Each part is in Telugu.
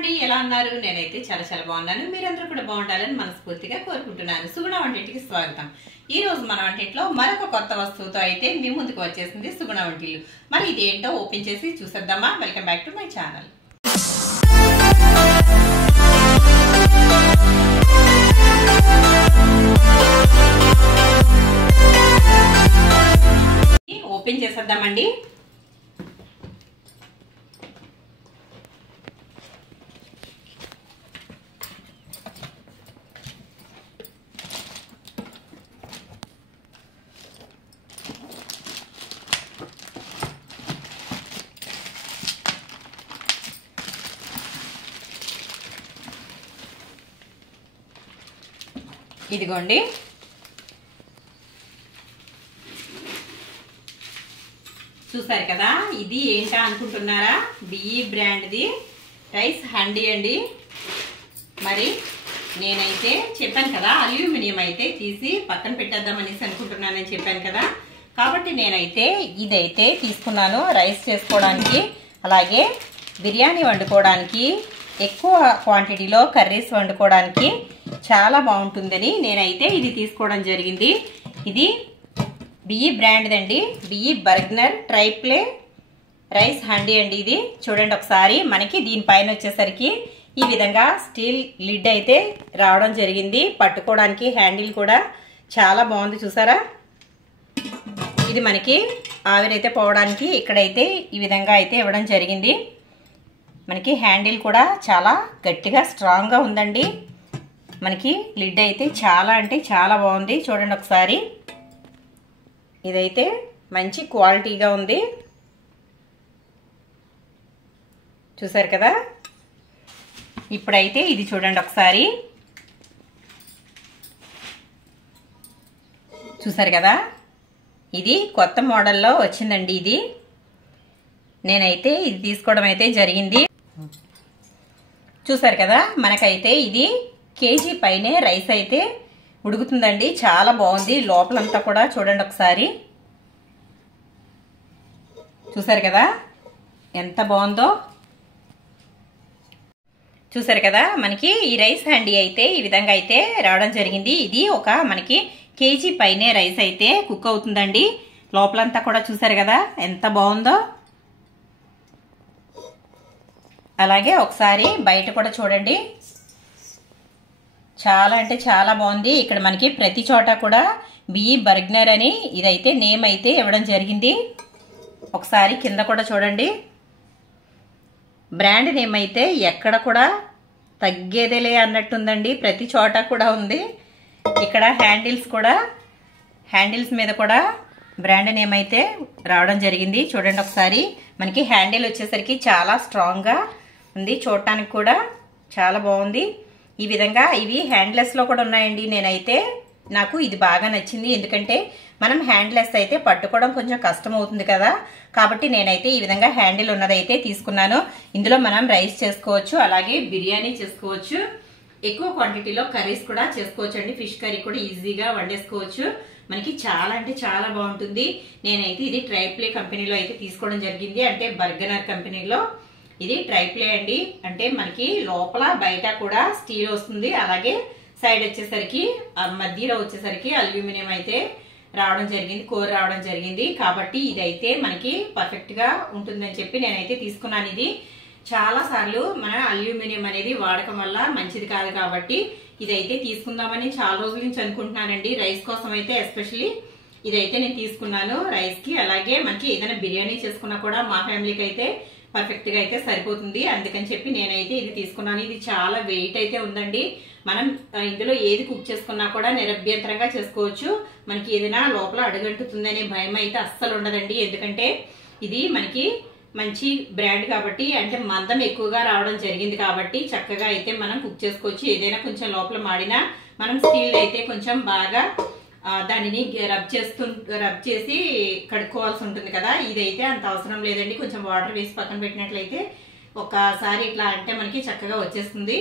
అండి, ఎలా ఉన్నారు? నేనైతే చాలా చాలా బాగున్నాను. మీరందరూ కూడా బాగుండాలని మనస్ఫూర్తిగా కోరుకుంటున్నాను. సుగుణ వంటింటికి స్వాగతం. ఈ రోజు మన వంటింట్లో మరొక కొత్త వస్తువుతో అయితే మీ ముందుకు వచ్చేసింది సుగుణ వంటిల్లు. మరి ఇది ఏంటో ఓపెన్ చేసి చూసేద్దామా? Welcome back to my channel. Open చేసేద్దామండి. ఇదిగోండి, చూసారు కదా, ఇది ఏంటా అనుకుంటున్నారా? బిఈ బ్రాండ్ది రైస్ హ్యాండీ అండి. మరి నేనైతే చెప్పాను కదా, అల్యూమినియం అయితే తీసి పక్కన పెట్టేద్దామనేసి అనుకుంటున్నానని చెప్పాను కదా. కాబట్టి నేనైతే ఇదైతే తీసుకున్నాను రైస్ చేసుకోవడానికి, అలాగే బిర్యానీ వండుకోవడానికి, ఎక్కువ క్వాంటిటీలో కర్రీస్ వండుకోవడానికి చాలా బాగుంటుందని నేనైతే ఇది తీసుకోవడం జరిగింది. ఇది బిఈ బ్రాండ్ అండి, బిఈ బర్గనర్ ట్రైప్లే రైస్ హ్యాండీ అండి. ఇది చూడండి ఒకసారి, మనకి దీనిపైన వచ్చేసరికి ఈ విధంగా స్టీల్ లిడ్ అయితే రావడం జరిగింది. పట్టుకోవడానికి హ్యాండిల్ కూడా చాలా బాగుంది, చూసారా? ఇది మనకి ఆవిరైతే పోవడానికి ఇక్కడైతే ఈ విధంగా అయితే ఇవ్వడం జరిగింది. మనకి హ్యాండిల్ కూడా చాలా గట్టిగా స్ట్రాంగ్గా ఉందండి. మనకి లిడ్ అయితే చాలా అంటే చాలా బాగుంది, చూడండి ఒకసారి. ఇదైతే మంచి క్వాలిటీగా ఉంది, చూసారు కదా. ఇప్పుడైతే ఇది చూడండి ఒకసారి, చూసారు కదా, ఇది కొత్త మోడల్లో వచ్చిందండి. ఇది నేనైతే ఇది తీసుకోవడం అయితే జరిగింది. చూసారు కదా, మనకైతే ఇది కేజీ పైనే రైస్ అయితే ఉడుకుతుందండి. చాలా బాగుంది లోపలంతా కూడా, చూడండి ఒకసారి. చూసారు కదా ఎంత బాగుందో. చూసారు కదా, మనకి ఈ రైస్ హ్యాండీ అయితే ఈ విధంగా అయితే రావడం జరిగింది. ఇది ఒక మనకి కేజీ పైనే రైస్ అయితే కుక్ అవుతుందండి. లోపలంతా కూడా చూసారు కదా ఎంత బాగుందో. అలాగే ఒకసారి బయట కూడా చూడండి, చాలా అంటే చాలా బాగుంది. ఇక్కడ మనకి ప్రతి చోట కూడా బిఈ బర్గనర్ అని ఇదైతే నేమ్ అయితే ఇవ్వడం జరిగింది. ఒకసారి కింద కూడా చూడండి, బ్రాండ్ నేమ్ అయితే ఎక్కడ కూడా తగ్గేదేలే అన్నట్టుందండి, ప్రతి చోట కూడా ఉంది. ఇక్కడ హ్యాండిల్స్ మీద కూడా బ్రాండ్ నేమ్ అయితే రావడం జరిగింది. చూడండి ఒకసారి, మనకి హ్యాండిల్ వచ్చేసరికి చాలా స్ట్రాంగ్గా ఉంది, చూడటానికి కూడా చాలా బాగుంది. ఈ విధంగా ఇవి హ్యాండ్లెస్లో కూడా ఉన్నాయండి. నాకు ఇది బాగా నచ్చింది, ఎందుకంటే మనం హ్యాండ్లెస్ అయితే పట్టుకోవడం కొంచెం కష్టం అవుతుంది కదా. కాబట్టి నేనైతే ఈ విధంగా హ్యాండిల్ ఉన్నదైతే తీసుకున్నాను. ఇందులో మనం రైస్ చేసుకోవచ్చు, అలాగే బిర్యానీ చేసుకోవచ్చు, ఎక్కువ క్వాంటిటీలో కర్రీస్ కూడా చేసుకోవచ్చు అండి. ఫిష్ కర్రీ కూడా ఈజీగా వండేసుకోవచ్చు. మనకి చాలా అంటే చాలా బాగుంటుంది. నేనైతే ఇది ట్రైప్లే కంపెనీలో అయితే తీసుకోవడం జరిగింది, అంటే బర్గనర్ కంపెనీలో. ఇది ట్రైప్లే అండి, అంటే మనకి లోపల బయట కూడా స్టీల్ వస్తుంది, అలాగే సైడ్ వచ్చేసరికి మధ్యలో వచ్చేసరికి అల్యూమినియం అయితే రావడం జరిగింది, కోర్ రావడం జరిగింది. కాబట్టి ఇదైతే మనకి పర్ఫెక్ట్ గా ఉంటుందని చెప్పి నేనైతే తీసుకున్నాను. ఇది చాలా సార్లు మన అల్యూమినియం అనేది వాడకం వల్ల మంచిది కాదు, కాబట్టి ఇదైతే తీసుకుందామని చాలా రోజుల నుంచి అనుకుంటున్నానండి. రైస్ కోసం అయితే ఎస్పెషల్లీ ఇదైతే నేను తీసుకున్నాను రైస్ కి. అలాగే మనకి ఏదైనా బిర్యానీ చేసుకున్నా కూడా మా ఫ్యామిలీకి అయితే పర్ఫెక్ట్ గా అయితే సరిపోతుంది, అందుకని చెప్పి నేనైతే ఇది తీసుకున్నాను. ఇది చాలా వెయిట్ అయితే ఉందండి. మనం ఇందులో ఏది కుక్ చేసుకున్నా కూడా నిరభ్యంతరంగా చేసుకోవచ్చు. మనకి ఏదైనా లోపల అడుగంటుతుందనే భయం అయితే అస్సలు ఉండదండి, ఎందుకంటే ఇది మనకి మంచి బ్రాండ్ కాబట్టి, అంటే మందం ఎక్కువగా రావడం జరిగింది కాబట్టి చక్కగా అయితే మనం కుక్ చేసుకోవచ్చు. ఏదైనా కొంచెం లోపల మాడినా మనం స్టీల్ అయితే కొంచెం బాగా దానిని రబ్ చేసి కడుక్కోవాల్సి ఉంటుంది కదా. ఇదైతే అంత అవసరం లేదండి, కొంచెం వాటర్ వేసి పక్కన పెట్టినట్లయితే ఒకసారి ఇట్లా అంటే మనకి చక్కగా వచ్చేస్తుంది.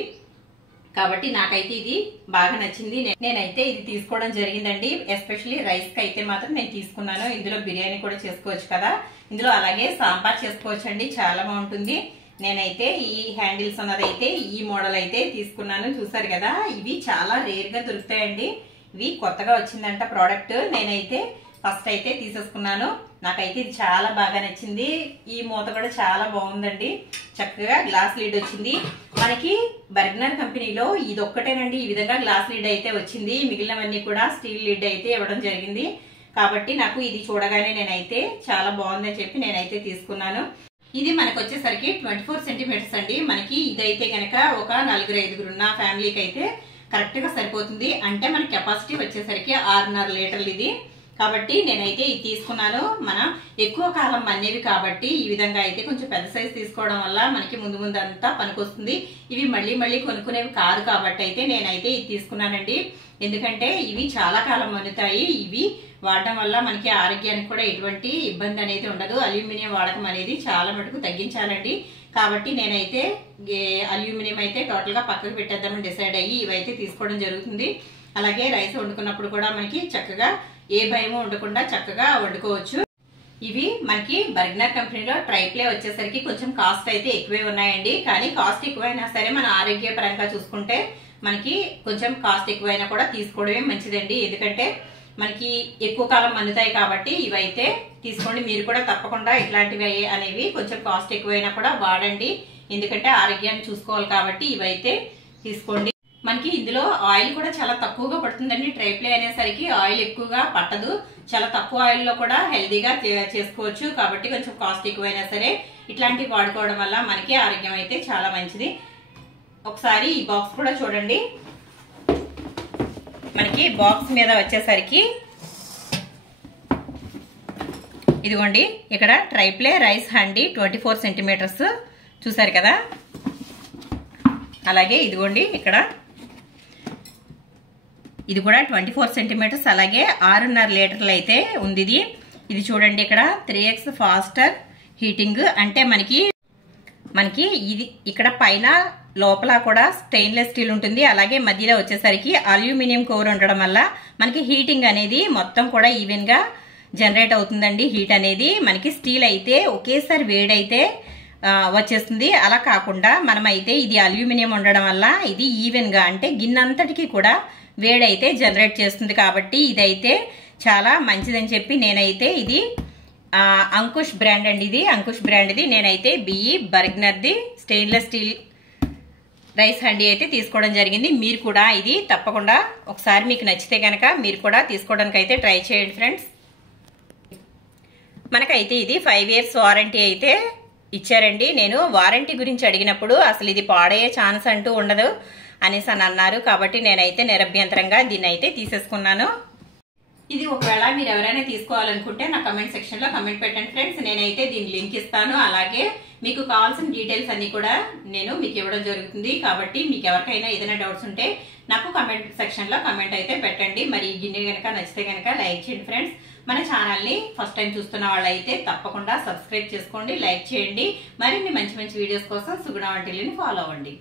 కాబట్టి నాకైతే ఇది బాగా నచ్చింది, నేనైతే ఇది తీసుకోవడం జరిగిందండి. ఎస్పెషల్లీ రైస్ కి అయితే మాత్రం నేను తీసుకున్నాను. ఇందులో బిర్యానీ కూడా చేసుకోవచ్చు కదా, ఇందులో అలాగే సాంబార్ చేసుకోవచ్చు అండి, చాలా బాగుంటుంది. నేనైతే ఈ హ్యాండిల్స్ ఉన్నదైతే ఈ మోడల్ అయితే తీసుకున్నాను. చూసారు కదా, ఇవి చాలా రేర్ గా దొరుకుతాయండి. ఇవి కొత్తగా వచ్చిందంట ప్రోడక్ట్. నేనైతే ఫస్ట్ అయితే తీసేసుకున్నాను. నాకైతే ఇది చాలా బాగా నచ్చింది. ఈ మూత కూడా చాలా బాగుందండి. చక్కగా గ్లాస్ లిడ్ వచ్చింది. మనకి బర్గ్నర్ కంపెనీలో ఇది ఒక్కటేనండి ఈ విధంగా గ్లాస్ లిడ్ అయితే వచ్చింది. మిగిలినవన్నీ కూడా స్టీల్ లిడ్ అయితే ఇవ్వడం జరిగింది. కాబట్టి నాకు ఇది చూడగానే నేనైతే చాలా బాగుందని చెప్పి నేనైతే తీసుకున్నాను. ఇది మనకు వచ్చేసరికి 24 సెంటీమీటర్స్ అండి. మనకి ఇదైతే గనక ఒక 4-5 ఉన్న ఫ్యామిలీకి అయితే కరెక్ట్ గా సరిపోతుంది. అంటే మన కెపాసిటీ వచ్చేసరికి 6.5 లీటర్లు ఇది. కాబట్టి నేనైతే ఇది తీసుకున్నాను. మనం ఎక్కువ కాలం మన్నేవి కాబట్టి ఈ విధంగా అయితే కొంచెం పెద్ద సైజ్ తీసుకోవడం వల్ల మనకి ముందు ముందు అంతా పనికొస్తుంది. ఇవి మళ్ళీ మళ్ళీ కొనుక్కునేవి కాదు కాబట్టి అయితే నేనైతే ఇది తీసుకున్నానండి. ఎందుకంటే ఇవి చాలా కాలం మన్నుతాయి. ఇవి వాడడం వల్ల మనకి ఆరోగ్యానికి కూడా ఎటువంటి ఇబ్బంది అనేది ఉండదు. అల్యూమినియం వాడకం అనేది చాలా మటుకు తగ్గించాలండి. కాబట్టి నేనైతే అల్యూమినియం అయితే టోటల్ గా పక్కకు పెట్టేద్దామని డిసైడ్ అయ్యి ఇవైతే తీసుకోవడం జరుగుతుంది. అలాగే రైస్ వండుకున్నప్పుడు కూడా మనకి చక్కగా ఏ భయము ఉండకుండా చక్కగా వండుకోవచ్చు. ఇవి మనకి బర్గ్నర్ కంపెనీలో ట్రైప్లే వచ్చేసరికి కొంచెం కాస్ట్ అయితే ఎక్కువే ఉన్నాయండి. కానీ కాస్ట్ ఎక్కువైనా సరే మన ఆరోగ్యపరంగా చూసుకుంటే మనకి కొంచెం కాస్ట్ ఎక్కువైనా కూడా తీసుకోవడమే మంచిదండి. ఎందుకంటే మనకి ఎక్కువ కాలం మన్నుతాయి కాబట్టి ఇవైతే తీసుకోండి. మీరు కూడా తప్పకుండా ఇట్లాంటివి అనేవి కొంచెం కాస్ట్ ఎక్కువైనా కూడా వాడండి. ఎందుకంటే ఆరోగ్యాన్ని చూసుకోవాలి కాబట్టి ఇవైతే తీసుకోండి. మనకి ఇందులో ఆయిల్ కూడా చాలా తక్కువగా పడుతుందండి. ట్రైప్లే అనేసరికి ఆయిల్ ఎక్కువగా పట్టదు. చాలా తక్కువ ఆయిల్ లో కూడా హెల్దీగా చేసుకోవచ్చు. కాబట్టి కొంచెం కాస్ట్ ఎక్కువైనా సరే ఇట్లాంటివి వాడుకోవడం వల్ల మనకి ఆరోగ్యం అయితే చాలా మంచిది. ఒకసారి ఈ బాక్స్ కూడా చూడండి. మనకి బాక్స్ మీద వచ్చేసరికి ఇదిగోండి, ఇక్కడ ట్రైప్లే రైస్ హ్యాండీ 24 సెంటీమీటర్స్ చూసారు కదా. అలాగే ఇదిగోండి, ఇక్కడ ఇది కూడా 24 సెంటీమీటర్స్. అలాగే 6.5 లీటర్లు అయితే ఉంది. ఇది చూడండి, ఇక్కడ 3x ఫాస్టర్ హీటింగ్. అంటే మనకి ఇది ఇక్కడ పైన లోపల కూడా స్టెయిన్లెస్ స్టీల్ ఉంటుంది. అలాగే మధ్యలో వచ్చేసరికి అల్యూమినియం కోర్ ఉండడం వల్ల మనకి హీటింగ్ అనేది మొత్తం కూడా ఈవెన్ గా జనరేట్ అవుతుందండి. హీట్ అనేది మనకి స్టీల్ అయితే ఒకేసారి వేడైతే వచ్చేస్తుంది. అలా కాకుండా మనమైతే ఇది అల్యూమినియం ఉండడం వల్ల ఇది ఈవెన్ గా అంటే గిన్నెంతటికి కూడా వేడైతే జనరేట్ చేస్తుంది. కాబట్టి ఇదైతే చాలా మంచిదని చెప్పి నేనైతే ఇది అంకుష్ బ్రాండ్ అండి. ఇది అంకుష్ బ్రాండ్. ఇది నేనైతే బిఈ బర్గ్నర్ది స్టెయిన్లెస్ స్టీల్ రైస్ హ్యాండీ అయితే తీసుకోవడం జరిగింది. మీరు కూడా ఇది తప్పకుండా ఒకసారి మీకు నచ్చితే కనుక మీరు కూడా తీసుకోవడానికి అయితే ట్రై చేయండి ఫ్రెండ్స్. మనకైతే ఇది 5 years వారంటీ అయితే ఇచ్చారండి. నేను వారంటీ గురించి అడిగినప్పుడు అసలు ఇది పాడయ్యే ఛాన్స్ అంటూ ఉండదు అనేసి అని అన్నారు. కాబట్టి నేనైతే నిరభ్యంతరంగా దీన్ని అయితే తీసేసుకున్నాను. ఇది ఒకవేళ మీరు ఎవరైనా తీసుకోవాలనుకుంటే నా కమెంట్ సెక్షన్ లో కమెంట్ పెట్టండి ఫ్రెండ్స్. నేనైతే దీని లింక్ ఇస్తాను. అలాగే మీకు కావాల్సిన డీటెయిల్స్ అన్ని కూడా నేను మీకు ఇవ్వడం జరుగుతుంది. కాబట్టి మీకు ఎవరికైనా ఏదైనా డౌట్స్ ఉంటే నాకు కమెంట్ సెక్షన్ లో కమెంట్ అయితే పెట్టండి. మరి ఈ గిన్నె కనుక నచ్చితే కనుక లైక్ చేయండి ఫ్రెండ్స్. మన ఛానల్ ని ఫస్ట్ టైం చూస్తున్న వాళ్ళైతే తప్పకుండా సబ్స్క్రైబ్ చేసుకోండి, లైక్ చేయండి. మరిన్ని మంచి మంచి వీడియోస్ కోసం సుగుణ వంటిల్ని ఫాలో అవ్వండి.